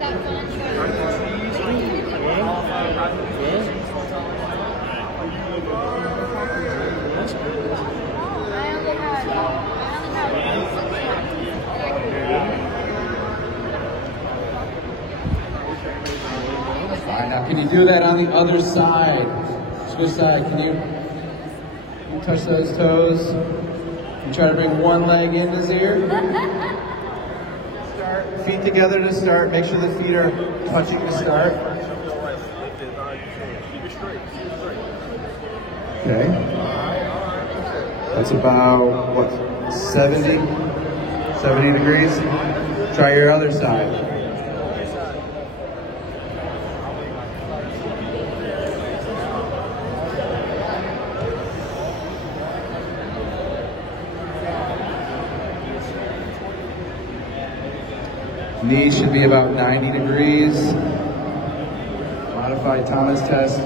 All right, now can you do that on the other side? Switch side, can you touch those toes? You try to bring one leg in this ear. Start, feet together to start. Make sure the feet are touching to start. Okay. That's about, what, 70 degrees? Try your other side. Knees should be about 90 degrees. Modified Thomas test.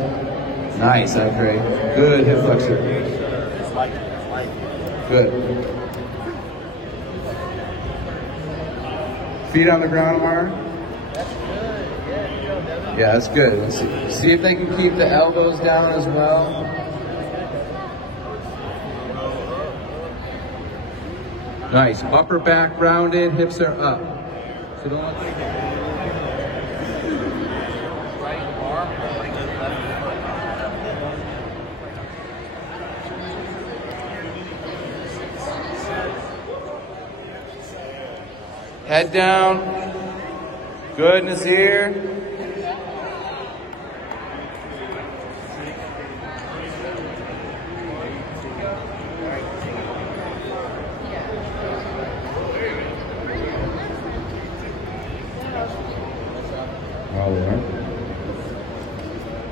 Nice, Craig. Good hip flexor. Good. Feet on the ground, Amar. Yeah, that's good. Let's see if they can keep the elbows down as well. Nice. Upper back rounded, hips are up. So don't let them right arm, like left foot. Head down. Goodness here.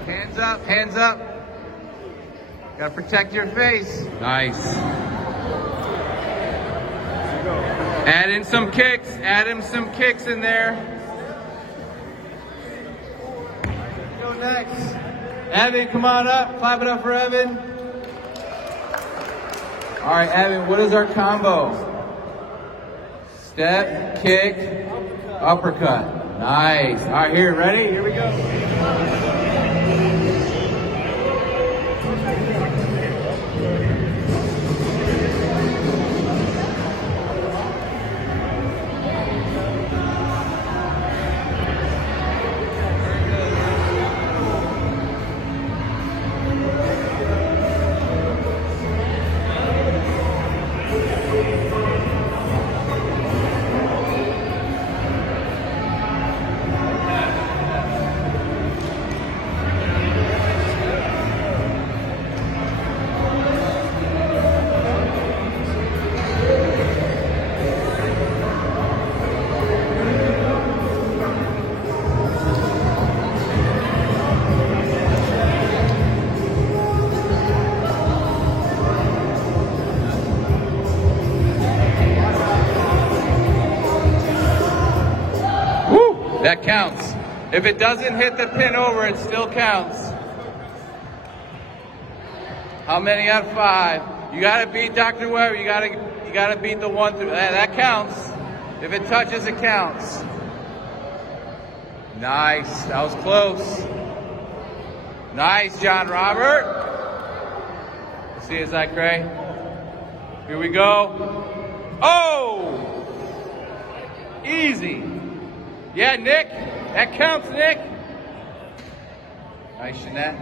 Hands up, hands up. Gotta protect your face. Nice. Add in some kicks, in there. Go next. Evan, come on up, clap it up for Evan. All right, Evan, what is our combo? Step, kick, uppercut. Nice. All right, here, ready? Here we go. That counts. If it doesn't hit the pin over, it still counts. How many out of 5? You gotta beat Dr. Weber. You gotta beat the 1 through. That counts. If it touches, it counts. Nice. That was close. Nice, John Robert. See us, Craig. Here we go. Oh! Easy. Yeah, Nick. That counts, Nick. Nice, Jeanette.